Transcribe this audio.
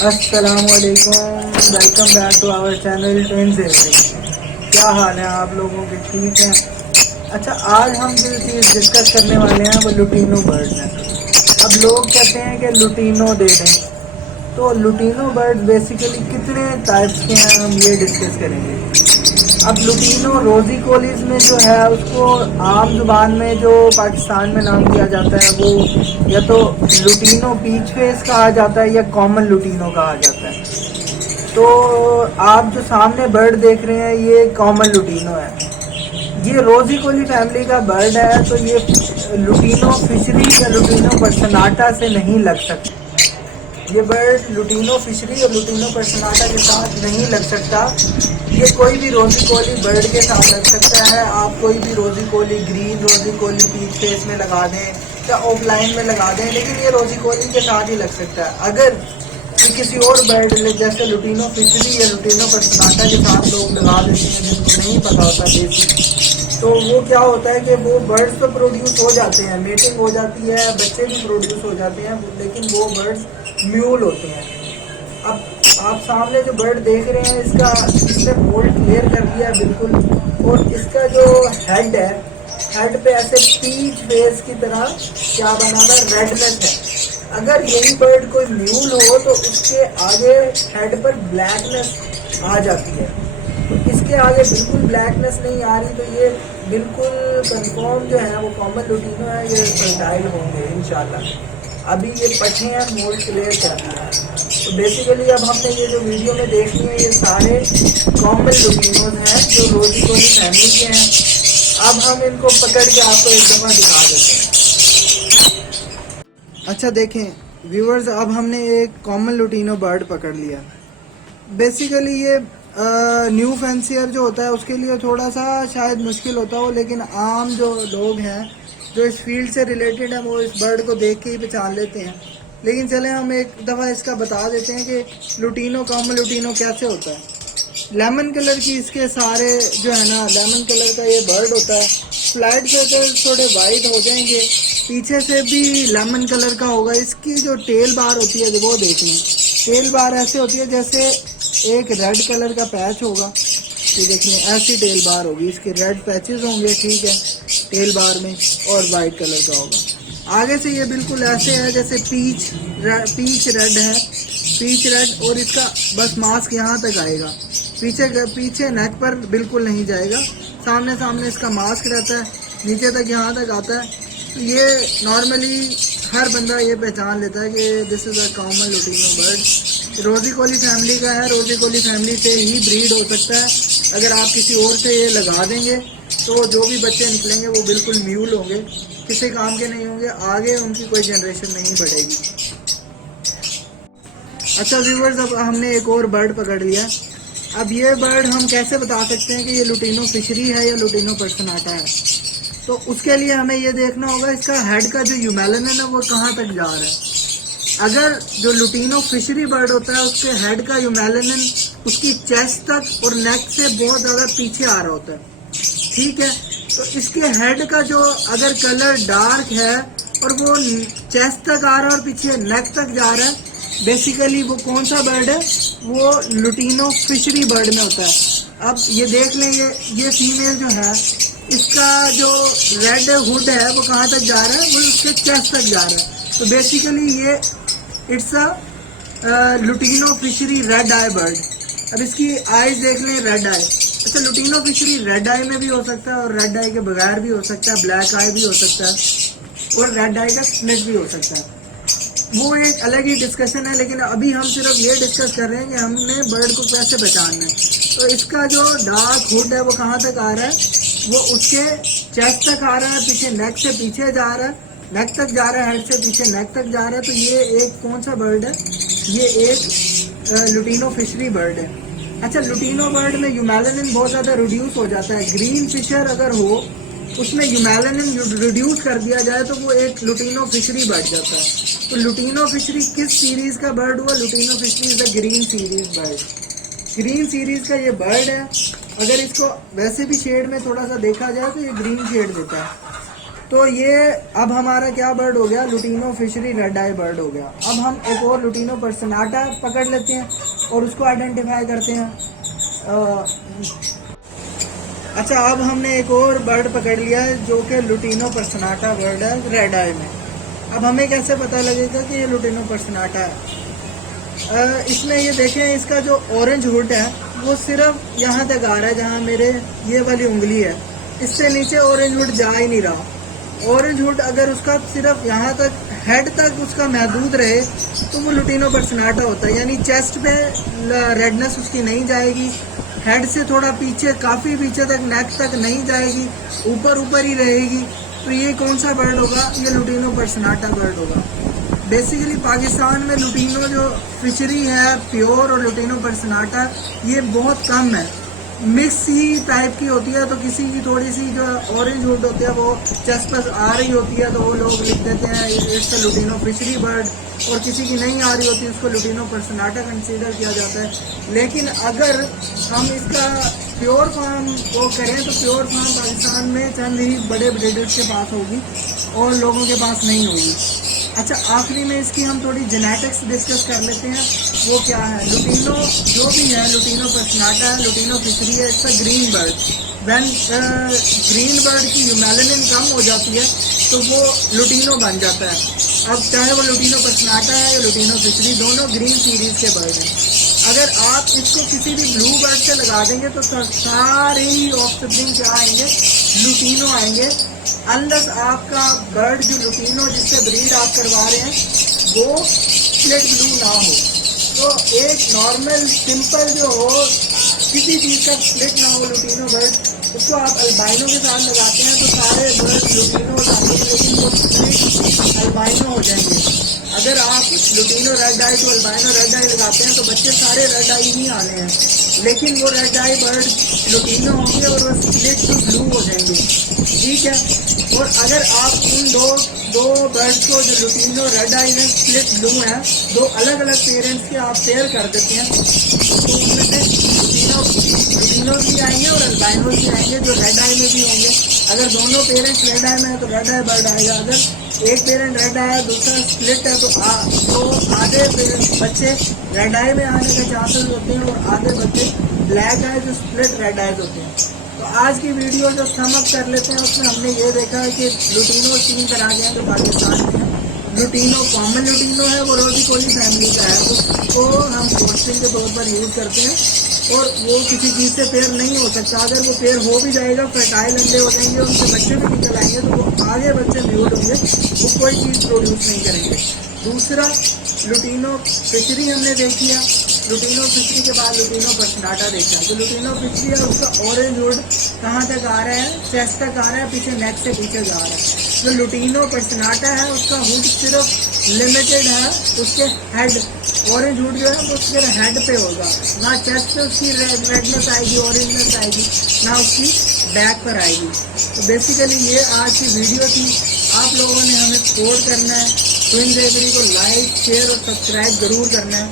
अस्सलामुअलैकुम, welcome back to our channel twins every. क्या हाल है आप लोगों के? ठीक हैं। अच्छा, आज हम जो चीज़ डिस्कस करने वाले हैं वो लुटीनो बर्ड्स हैं। अब लोग कहते हैं कि लुटीनो दे दें, तो लुटीनो बर्ड्स बेसिकली कितने टाइप्स के हैं हम ये डिस्कस करेंगे। अब लुटीनो रोजी कोलिस में जो है उसको आम जुबान में जो पाकिस्तान में नाम दिया जाता है वो या तो लुटीनो पीच फेस कहा जाता है या कॉमन लुटीनो कहा जाता है। तो आप जो सामने बर्ड देख रहे हैं ये कॉमन लुटीनो है। ये रोजी कोली फैमिली का बर्ड है, तो ये लुटीनो फिशरी या लुटीनो पर्सनाटा से नहीं लग सकता। ये बर्ड लुटीनो फिशरी और लुटीनो पर्सनाटा के साथ नहीं लग सकता। ये कोई भी रोजी कोली बर्ड के साथ लग सकता है। आप कोई भी रोजी कोली, ग्रीन रोजी कोली पीच फेस में लगा दें या ऑफलाइन में लगा दें, लेकिन ये रोजी कोली के साथ ही लग सकता है। अगर ये किसी और बर्ड जैसे लुटीनो फिशरी या लुटीनो पर्सनाटा के साथ लोग लगा देते हैं जिनको नहीं पता होता बेसिक, तो वो क्या होता है कि वो बर्ड्स तो प्रोड्यूस हो जाते हैं, मेटिंग हो जाती है, बच्चे भी प्रोड्यूस हो जाते हैं, लेकिन वो बर्ड्स म्यूल होते हैं। अब आप सामने जो बर्ड देख रहे हैं इसने मोल्ड क्लियर कर दिया है बिल्कुल, और इसका जो हेड है, हेड पे ऐसे पीच फेस की तरह क्या बना हुआ है, रेडनेस है। अगर यही बर्ड कोई म्यूल हो तो उसके आगे हेड पर ब्लैकनेस आ जाती है, तो इसके आगे बिल्कुल ब्लैकनेस नहीं आ रही, तो ये बिल्कुल कंफर्म जो है वो कॉमन लुटीनो है। ये फर्टाइल होंगे इंशाल्लाह। अभी ये पट्टे हैं, मोल्ड क्लियर कर दिया है। तो बेसिकली अब हमने ये जो वीडियो में देखनी है ये सारे कॉमन लुटीनोज हैं जो रोजी कोली फैमिली के हैं। अब हम इनको पकड़ के आपको एक दफ़ा दिखा देते हैं। अच्छा देखें व्यूवर्स, अब हमने एक कॉमन लुटीनो बर्ड पकड़ लिया। बेसिकली ये न्यू फैंसियर जो होता है उसके लिए थोड़ा सा शायद मुश्किल होता हो, लेकिन आम जो लोग हैं जो इस फील्ड से रिलेटेड है वो इस बर्ड को देख के ही पहचान लेते हैं। लेकिन चले हम एक दफ़ा इसका बता देते हैं कि लुटीनो, कॉमन लुटीनो कैसे होता है। लेमन कलर की इसके सारे जो है ना, लेमन कलर का ये बर्ड होता है। फ्लाइट सर्कल थोड़े वाइट हो जाएंगे, पीछे से भी लेमन कलर का होगा। इसकी जो टेल बार होती है वो देख लें, टेल बार ऐसे होती है जैसे एक रेड कलर का पैच होगा, ये देखिए ऐसी टेल बार होगी, इसके रेड पैचेस होंगे, ठीक है, टेल बार में, और वाइट कलर का होगा। आगे से ये बिल्कुल ऐसे है जैसे पीच रेड है, पीच रेड, और इसका बस मास्क यहाँ तक आएगा, पीछे नेक पर बिल्कुल नहीं जाएगा। सामने सामने इसका मास्क रहता है, नीचे तक यहाँ तक आता है। तो ये नॉर्मली हर बंदा ये पहचान लेता है कि this is a common lutino bird. रोजी कोली फैमिली का है, रोजी कोली फैमिली से ही ब्रीड हो सकता है। अगर आप किसी और से ये लगा देंगे तो जो भी बच्चे निकलेंगे वो बिल्कुल म्यूल होंगे, किसी काम के नहीं होंगे, आगे उनकी कोई जनरेशन नहीं बढ़ेगी। अच्छा व्यूवर्स, अब हमने एक और बर्ड पकड़ लिया। अब ये बर्ड हम कैसे बता सकते हैं कि ये लुटीनो फिशरी है या लुटीनो पर्सनाटा है? तो उसके लिए हमें ये देखना होगा इसका हेड का जो यूमेलन है ना वो कहाँ तक जा रहा है। अगर जो लुटीनो फिशरी बर्ड होता है उसके हेड का यूमेलन उसकी चेस्ट तक और नेक से बहुत ज़्यादा पीछे आ रहा होता है, ठीक है, तो इसके हेड का जो अगर कलर डार्क है और वो चेस्ट तक आ रहा है और पीछे नेक तक जा रहा है, बेसिकली वो कौन सा बर्ड है? वो लुटीनो फिशरी बर्ड में होता है। अब ये देख लें, ये फीमेल जो है इसका जो रेड हुड है वो कहाँ तक जा रहा है? वो उसके चेस्ट तक जा रहा है। तो बेसिकली ये it's a lutino fishery red I bird. अब इसकी आईज देख लें, रेड आई। अच्छा, लुटीनो फिशरी रेड आई में भी हो सकता है और रेड आई के बगैर भी हो सकता है, ब्लैक आई भी हो सकता है और रेड आई का स्प्लिट भी हो सकता है। वो एक अलग ही डिस्कशन है, लेकिन अभी हम सिर्फ ये डिस्कस कर रहे हैं कि हमने बर्ड को कैसे पहचानना है। तो इसका जो डार्क हुड है वो कहाँ तक आ रहा है? वो उसके चेस्ट तक आ रहा है, पीछे नेक से पीछे जा रहा है, नेक तक जा रहा है, हेड से पीछे नेक तक जा रहा है। तो ये एक कौन सा बर्ड है? ये एक लुटीनो फिशरी बर्ड है। अच्छा, लुटीनो बर्ड में यूमेलनिन बहुत ज़्यादा रिड्यूस हो जाता है। ग्रीन फिशर अगर हो उसमें यूमेलनिन रिड्यूस कर दिया जाए तो वो एक लुटीनो फिशरी बढ़ जाता है। तो लुटीनो फिशरी किस सीरीज़ का बर्ड हुआ? Lutino fishery is the green series bird. Green series का ये बर्ड है। अगर इसको वैसे भी शेड में थोड़ा सा देखा जाए तो ये ग्रीन शेड देता है। तो ये अब हमारा क्या बर्ड हो गया, लुटीनो फिशरी रेड आई बर्ड हो गया। अब हम एक और लुटीनो पर्सनाटा पकड़ लेते हैं और उसको आइडेंटिफाई करते हैं। अच्छा, अब हमने एक और बर्ड पकड़ लिया है जो कि लुटीनो पर्सनाटा बर्ड है रेड आई में। अब हमें कैसे पता लगेगा कि ये लुटीनो पर्सनाटा है? इसमें ये देखें, इसका जो ऑरेंज हुड है वो सिर्फ यहाँ तक आ रहा है, जहाँ मेरे ये वाली उंगली है, इससे नीचे ऑरेंज हुड जा ही नहीं रहा। ऑरेंज हुड अगर उसका सिर्फ यहाँ तक, हेड तक उसका महदूद रहे तो वो लुटीनो पर्सनाटा होता है। यानी चेस्ट पे रेडनेस उसकी नहीं जाएगी, हेड से थोड़ा पीछे, काफ़ी पीछे तक, नेक तक नहीं जाएगी, ऊपर ऊपर ही रहेगी। तो ये कौन सा बर्ड होगा? ये लुटीनो पर्सनाटा बर्ड होगा। बेसिकली पाकिस्तान में लुटीनो जो फिशरी है प्योर और लुटीनो पर्सनाटा, ये बहुत कम है, मिक्स ही टाइप की होती है। तो किसी की थोड़ी सी जो ऑरेंज हुड होती है वो चेस्ट पर आ रही होती है तो वो लोग लिख देते हैं इट्स लुटीनो फिशरी बर्ड, और किसी की नहीं आ रही होती उसको लुटीनो पर्सनाटा कंसीडर किया जाता है। लेकिन अगर हम इसका प्योर फार्म वो करें तो प्योर फार्म पाकिस्तान में चंद ही बड़े ब्रीडर्स के पास होगी और लोगों के पास नहीं होगी। अच्छा, आखिरी में इसकी हम थोड़ी जेनेटिक्स डिस्कस कर लेते हैं, वो क्या है। लुटीनो जो भी है, लुटीनो पर्सनाटा है, लुटीनो फिशरी है, it's a green bird. When green bird की ह्यूमैलिन कम हो जाती है तो वो लुटीनो बन जाता है। अब चाहे वो लुटीनो पर्सनाटा है या लुटीनो फिशरी, दोनों ग्रीन सीरीज के बर्ड हैं। अगर आप इसको किसी भी ब्लू बर्ड से लगा देंगे तो सारे ही ऑफस्प्रिंग क्या आएंगे, लुटीनो आएंगे, अनलेस आपका बर्ड जो लुटीनो जिससे ब्रीड आप करवा रहे हैं वो स्प्लिट ब्लू ना हो। तो एक नॉर्मल सिंपल जो हो, किसी चीज़ का स्प्लिट ना हो लुटीनो बर्ड, उसको आप अल्बाइनो के साथ लगाते हैं तो सारे बर्ड लुटीनो हो जाते हैं, लेकिन वो स्प्लिट अल्बाइनो हो जाएंगे। अगर आप लुटीनो रेड आई तो अल्बाइनो रेड आई लगाते हैं तो बच्चे सारे रेड आई ही आने हैं, लेकिन वो रेड आई बर्ड लुटीनो होंगे और वो स्प्लिट टू ब्लू हो जाएंगे, ठीक है। और अगर आप उन दो बर्ड्स को जो लुटीनो रेड आई है स्प्लिट ब्लू है, दो अलग अलग पेरेंट्स के आप पेयर कर देते हैं तो उसमें से लुटीनो भी आएंगे और अल्बाइनो भी आएंगे जो रेड आई में भी होंगे। अगर दोनों पेरेंट्स रेड आई में है तो रेड आई बर्ड आएगा। अगर एक पेरेंट रेड आई है दूसरा स्प्लिट है तो आधे बच्चे रेड आई में आने के चांसेस होते हैं और आधे बच्चे ब्लैक आई जो स्प्लिट रेड आइज होते हैं। तो आज की वीडियो जो सम अप कर लेते हैं उसमें हमने ये देखा है कि लुटीनो 3 तरह के हैं जो पाकिस्तान में है। लुटीनो कॉमन लुटीनो है, वो रोटिकोली फैमिली का है, उसको हम पोस्टिंग के तौर पर यूज़ करते हैं और वो किसी चीज़ से पेयर नहीं हो सकता। अगर वो पेयर हो भी जाएगा, फर्टाइल अंडे हो जाएंगे, उनसे बच्चे भी निकल आएंगे तो वो आगे बच्चे म्यूट होंगे, वो कोई चीज़ प्रोड्यूस नहीं करेंगे। दूसरा, लुटीनो फिशरी हमने देखी है, लुटीनो फिशरी के बाद लुटीनो पर्सनाटा देखा। जो लुटीनो फिशरी है उसका ऑरेंज हुड कहाँ तक आ रहा है, चेस्ट तक आ रहा है, पीछे नेक से पीछे जा रहा है। जो लुटीनो पर्सनाटा है उसका हुड सिर्फ लिमिटेड है, उसके हेड, ऑरेंज हुड जो है वो उसके हेड पे होगा, ना चेस्ट पे उसकी रेडनेस आएगी, ऑरेंजनेस आएगी, ना उसकी बैक पर आएगी। तो बेसिकली ये आज की वीडियो थी। आप लोगों ने हमें सपोर्ट करना है, ट्विन्स एवरी को लाइक, शेयर और सब्सक्राइब जरूर करना है।